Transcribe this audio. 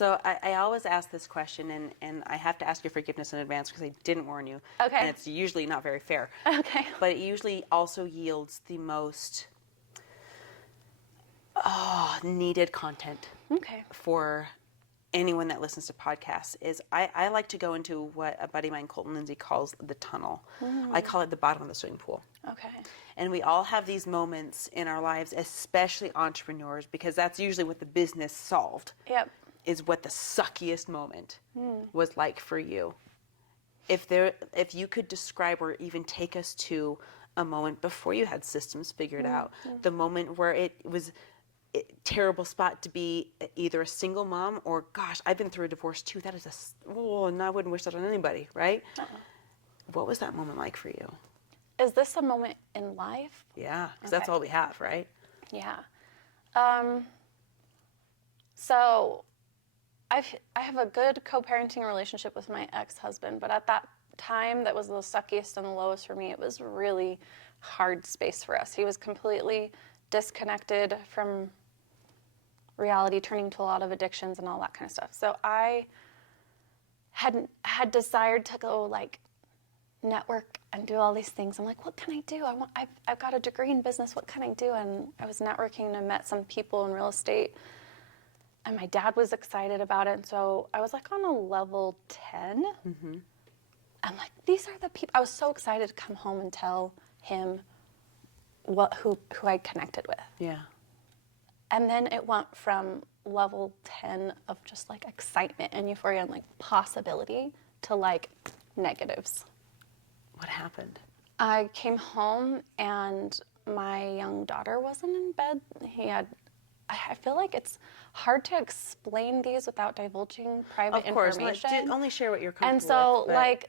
So I always ask this question, and I have to ask your forgiveness in advance because I didn't warn you. Okay. And it's usually not very fair. Okay. But it usually also yields the most needed content Okay. for anyone that listens to podcasts. Is I like to go into what a buddy of mine, Colton Lindsay, calls the tunnel. I call it the bottom of the swimming pool. Okay. And we all have these moments in our lives, especially entrepreneurs, because that's usually what the business solved. Yep. Is what the suckiest moment was like for you. If you could describe or even take us to a moment before you had systems figured out, the moment where it was a terrible spot to be either a single mom or, gosh, I've been through a divorce too. That is and I wouldn't wish that on anybody, right? What was that moment like for you? Is this a moment in life? Yeah, because that's Okay. all we have, right? Yeah. So I have a good co-parenting relationship with my ex-husband, but at that time that was the suckiest and the lowest for me. It was really hard space for us. He was completely disconnected from reality, turning to a lot of addictions and all that kind of stuff. So I had desired to go like network and do all these things. I'm like, what can I do? I've got a degree in business. What can I do? And I was networking and I met some people in real estate. And my dad was excited about it. And so I was like on a level 10. I'm like, these are the people. I was so excited to come home and tell him who I connected with. Yeah. And then it went from level 10 of just like excitement and euphoria and like possibility to like negatives. What happened? I came home and my young daughter wasn't in bed. I feel like it's hard to explain these without divulging private Of course, information. only share what you're comfortable And so, with. But like,